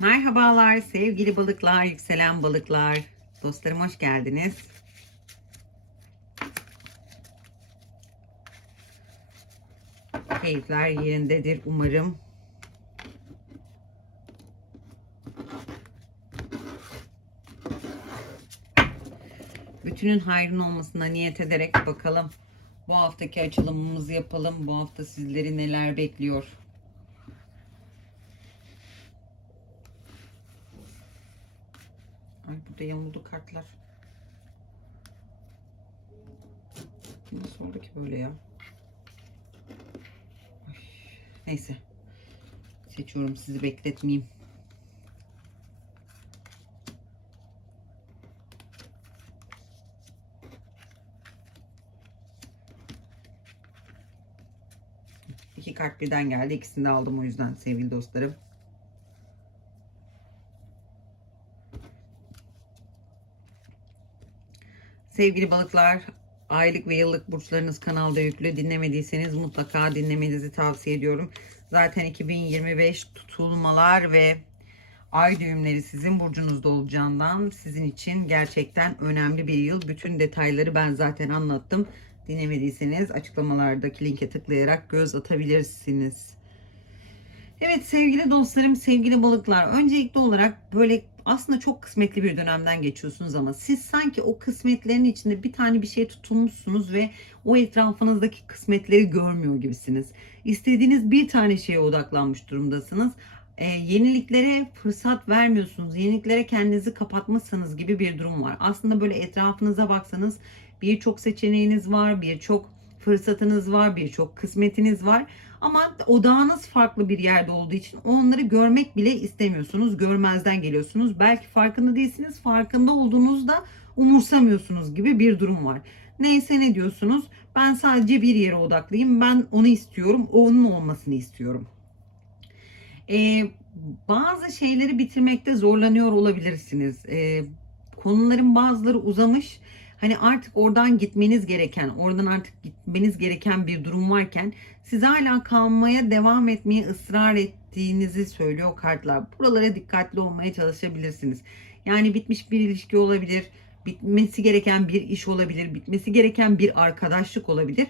Merhabalar sevgili balıklar, yükselen balıklar. Dostlarım hoş geldiniz. Keyifler yerindedir umarım. Bütünün hayrın olmasına niyet ederek bakalım. Bu haftaki açılımımızı yapalım. Bu hafta sizleri neler bekliyor? Ay burada kartlar. Nasıl oldu ki böyle ya? Ay, neyse. Seçiyorum sizi bekletmeyeyim. İki kart birden geldi. İkisini de aldım o yüzden sevgili dostlarım. Sevgili balıklar, aylık ve yıllık burçlarınız kanalda yüklü. Dinlemediyseniz mutlaka dinlemenizi tavsiye ediyorum. Zaten 2025 tutulmalar ve ay düğümleri sizin burcunuzda olacağından sizin için gerçekten önemli bir yıl. Bütün detayları ben zaten anlattım. Dinlemediyseniz açıklamalardaki linke tıklayarak göz atabilirsiniz. Evet sevgili dostlarım, sevgili balıklar. Öncelikli olarak böyle aslında çok kısmetli bir dönemden geçiyorsunuz ama siz sanki o kısmetlerin içinde bir tane bir şey tutulmuşsunuz ve o etrafınızdaki kısmetleri görmüyor gibisiniz. İstediğiniz bir tane şeye odaklanmış durumdasınız. E, yeniliklere fırsat vermiyorsunuz. Yeniliklere kendinizi kapatmışsınız gibi bir durum var. Aslında böyle etrafınıza baksanız birçok seçeneğiniz var, birçok fırsatınız var, birçok kısmetiniz var. Ama odağınız farklı bir yerde olduğu için onları görmek bile istemiyorsunuz. Görmezden geliyorsunuz. Belki farkında değilsiniz. Farkında olduğunuzda umursamıyorsunuz gibi bir durum var. Neyse ne diyorsunuz? Ben sadece bir yere odaklıyım. Ben onu istiyorum. Onun olmasını istiyorum. Ee, bazı şeyleri bitirmekte zorlanıyor olabilirsiniz. Ee, konuların bazıları uzamış hani artık oradan gitmeniz gereken, oradan artık gitmeniz gereken bir durum varken siz hala kalmaya devam etmeye ısrar ettiğinizi söylüyor kartlar. Buralara dikkatli olmaya çalışabilirsiniz. Yani bitmiş bir ilişki olabilir, bitmesi gereken bir iş olabilir, bitmesi gereken bir arkadaşlık olabilir.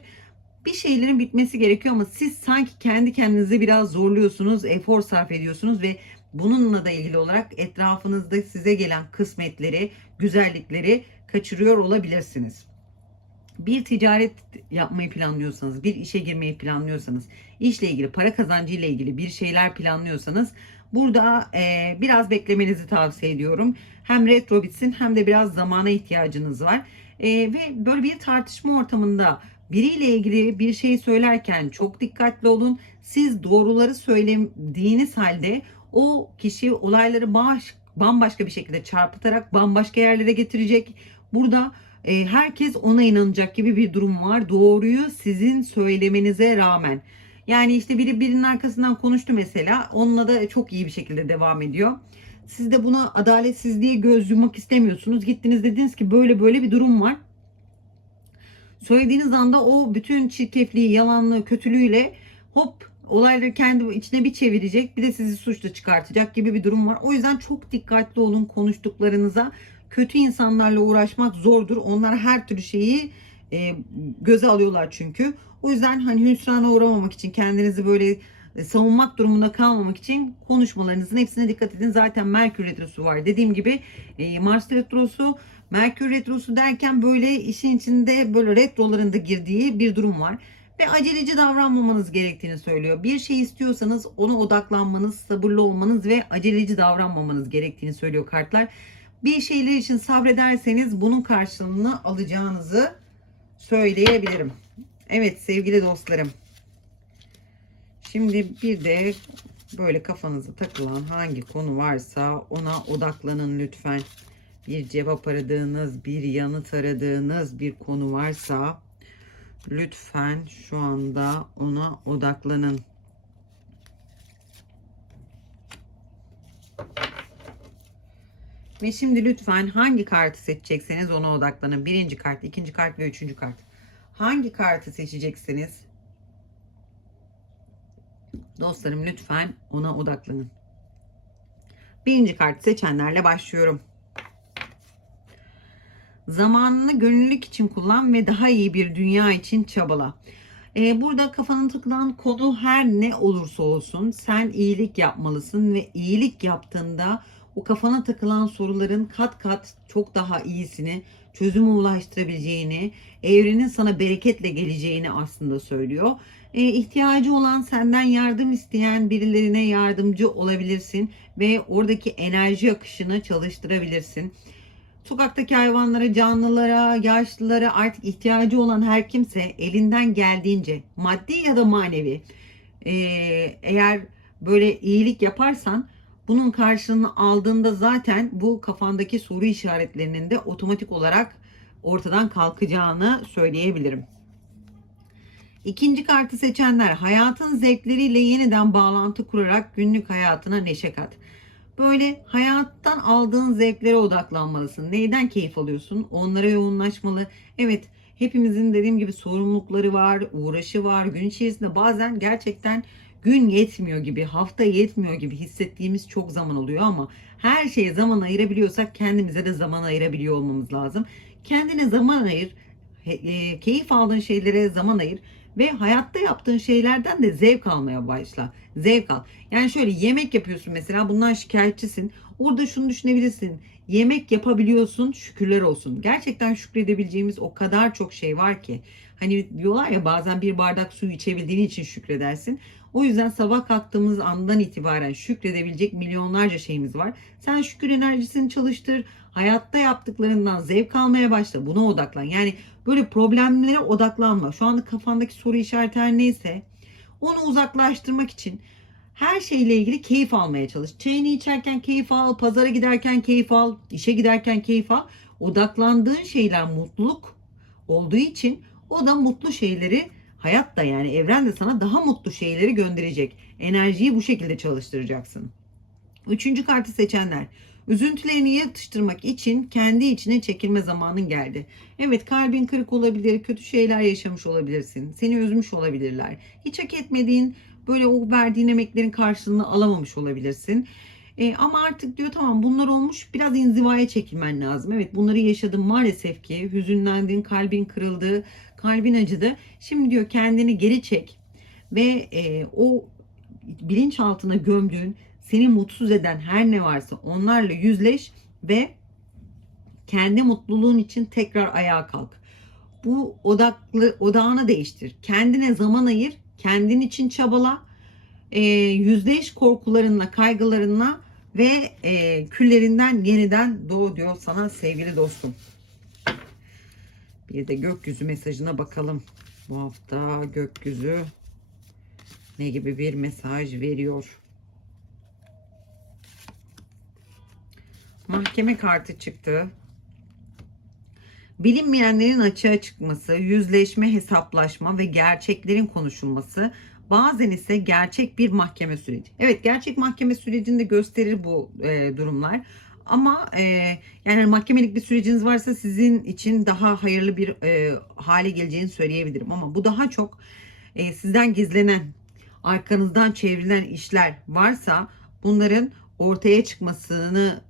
Bir şeylerin bitmesi gerekiyor ama siz sanki kendi kendinizi biraz zorluyorsunuz, efor sarf ediyorsunuz ve bununla da ilgili olarak etrafınızda size gelen kısmetleri, güzellikleri kaçırıyor olabilirsiniz. Bir ticaret yapmayı planlıyorsanız, bir işe girmeyi planlıyorsanız, işle ilgili, para kazancı ile ilgili bir şeyler planlıyorsanız burada e, biraz beklemenizi tavsiye ediyorum. Hem retro bitsin hem de biraz zamana ihtiyacınız var. E, ve böyle bir tartışma ortamında biriyle ilgili bir şey söylerken çok dikkatli olun. Siz doğruları söylediğiniz halde o kişi olayları baş, bambaşka bir şekilde çarpıtarak bambaşka yerlere getirecek. Burada e, herkes ona inanacak gibi bir durum var. Doğruyu sizin söylemenize rağmen. Yani işte biri birinin arkasından konuştu mesela. Onunla da çok iyi bir şekilde devam ediyor. Siz de buna adaletsizliğe göz yummak istemiyorsunuz. Gittiniz dediniz ki böyle böyle bir durum var. Söylediğiniz anda o bütün çirkefliği, yalanlığı, kötülüğüyle hop olayları kendi içine bir çevirecek bir de sizi suçlu çıkartacak gibi bir durum var. O yüzden çok dikkatli olun konuştuklarınıza. Kötü insanlarla uğraşmak zordur. Onlar her türlü şeyi e, göze alıyorlar çünkü. O yüzden hani hüsrana uğramamak için kendinizi böyle e, savunmak durumunda kalmamak için konuşmalarınızın hepsine dikkat edin. Zaten Merkür Retrosu var. Dediğim gibi e, Mars Retrosu, Merkür Retrosu derken böyle işin içinde böyle retroların da girdiği bir durum var ve aceleci davranmamanız gerektiğini söylüyor. Bir şey istiyorsanız ona odaklanmanız, sabırlı olmanız ve aceleci davranmamanız gerektiğini söylüyor kartlar. Bir şeyler için sabrederseniz bunun karşılığını alacağınızı söyleyebilirim. Evet sevgili dostlarım. Şimdi bir de böyle kafanıza takılan hangi konu varsa ona odaklanın lütfen. Bir cevap aradığınız, bir yanıt aradığınız bir konu varsa Lütfen şu anda ona odaklanın. Ve şimdi lütfen hangi kartı seçecekseniz ona odaklanın. Birinci kart, ikinci kart ve üçüncü kart. Hangi kartı seçecekseniz dostlarım lütfen ona odaklanın. Birinci kartı seçenlerle başlıyorum. Zamanını gönüllülük için kullan ve daha iyi bir dünya için çabala. Ee, burada kafanın tıkılan konu her ne olursa olsun sen iyilik yapmalısın ve iyilik yaptığında o kafana takılan soruların kat kat çok daha iyisini çözüme ulaştırabileceğini, evrenin sana bereketle geleceğini aslında söylüyor. E, ihtiyacı olan senden yardım isteyen birilerine yardımcı olabilirsin ve oradaki enerji akışını çalıştırabilirsin. Sokaktaki hayvanlara, canlılara, yaşlılara artık ihtiyacı olan her kimse elinden geldiğince maddi ya da manevi e, eğer böyle iyilik yaparsan bunun karşılığını aldığında zaten bu kafandaki soru işaretlerinin de otomatik olarak ortadan kalkacağını söyleyebilirim. İkinci kartı seçenler hayatın zevkleriyle yeniden bağlantı kurarak günlük hayatına neşe kat. Böyle hayattan aldığın zevklere odaklanmalısın. Neyden keyif alıyorsun? Onlara yoğunlaşmalı. Evet hepimizin dediğim gibi sorumlulukları var, uğraşı var. Gün içerisinde bazen gerçekten gün yetmiyor gibi, hafta yetmiyor gibi hissettiğimiz çok zaman oluyor ama her şeye zaman ayırabiliyorsak kendimize de zaman ayırabiliyor olmamız lazım. Kendine zaman ayır, e, keyif aldığın şeylere zaman ayır ve hayatta yaptığın şeylerden de zevk almaya başla. Zevk al. Yani şöyle yemek yapıyorsun mesela bundan şikayetçisin. Orada şunu düşünebilirsin. Yemek yapabiliyorsun şükürler olsun. Gerçekten şükredebileceğimiz o kadar çok şey var ki. Hani diyorlar ya bazen bir bardak su içebildiğin için şükredersin. O yüzden sabah kalktığımız andan itibaren şükredebilecek milyonlarca şeyimiz var. Sen şükür enerjisini çalıştır. Hayatta yaptıklarından zevk almaya başla. Buna odaklan. Yani böyle problemlere odaklanma. Şu anda kafandaki soru işareti her neyse onu uzaklaştırmak için her şeyle ilgili keyif almaya çalış. Çayını içerken keyif al, pazara giderken keyif al, işe giderken keyif al. Odaklandığın şeyler mutluluk olduğu için o da mutlu şeyleri hayat da yani evren de sana daha mutlu şeyleri gönderecek. Enerjiyi bu şekilde çalıştıracaksın. Üçüncü kartı seçenler. Üzüntülerini yatıştırmak için kendi içine çekilme zamanın geldi. Evet kalbin kırık olabilir, kötü şeyler yaşamış olabilirsin. Seni üzmüş olabilirler. Hiç hak etmediğin böyle o verdiğin emeklerin karşılığını alamamış olabilirsin. E, ama artık diyor tamam bunlar olmuş biraz inzivaya çekilmen lazım. Evet bunları yaşadın maalesef ki hüzünlendin, kalbin kırıldı, kalbin acıdı. Şimdi diyor kendini geri çek ve e, o bilinçaltına gömdüğün seni mutsuz eden her ne varsa onlarla yüzleş ve kendi mutluluğun için tekrar ayağa kalk. Bu odaklı odağını değiştir. Kendine zaman ayır, kendin için çabala, e, yüzleş korkularınla, kaygılarınla ve e, küllerinden yeniden doğu diyor sana sevgili dostum. Bir de gökyüzü mesajına bakalım. Bu hafta gökyüzü ne gibi bir mesaj veriyor? Mahkeme kartı çıktı. Bilinmeyenlerin açığa çıkması, yüzleşme, hesaplaşma ve gerçeklerin konuşulması bazen ise gerçek bir mahkeme süreci. Evet gerçek mahkeme sürecinde gösterir bu e, durumlar. Ama e, yani mahkemelik bir süreciniz varsa sizin için daha hayırlı bir e, hale geleceğini söyleyebilirim. Ama bu daha çok e, sizden gizlenen, arkanızdan çevrilen işler varsa bunların ortaya çıkmasını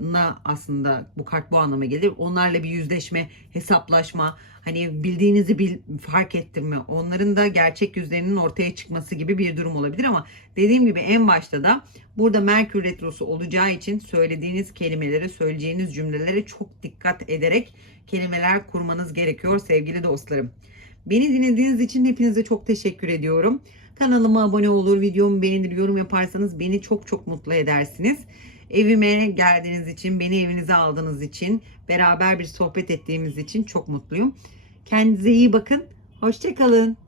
na aslında bu kart bu anlama gelir. Onlarla bir yüzleşme, hesaplaşma, hani bildiğinizi bil, fark ettirme, onların da gerçek yüzlerinin ortaya çıkması gibi bir durum olabilir ama dediğim gibi en başta da burada Merkür retrosu olacağı için söylediğiniz kelimelere, söyleyeceğiniz cümlelere çok dikkat ederek kelimeler kurmanız gerekiyor sevgili dostlarım. Beni dinlediğiniz için hepinize çok teşekkür ediyorum. Kanalıma abone olur, videomu beğenir, yorum yaparsanız beni çok çok mutlu edersiniz. Evime geldiğiniz için, beni evinize aldığınız için, beraber bir sohbet ettiğimiz için çok mutluyum. Kendinize iyi bakın. Hoşçakalın.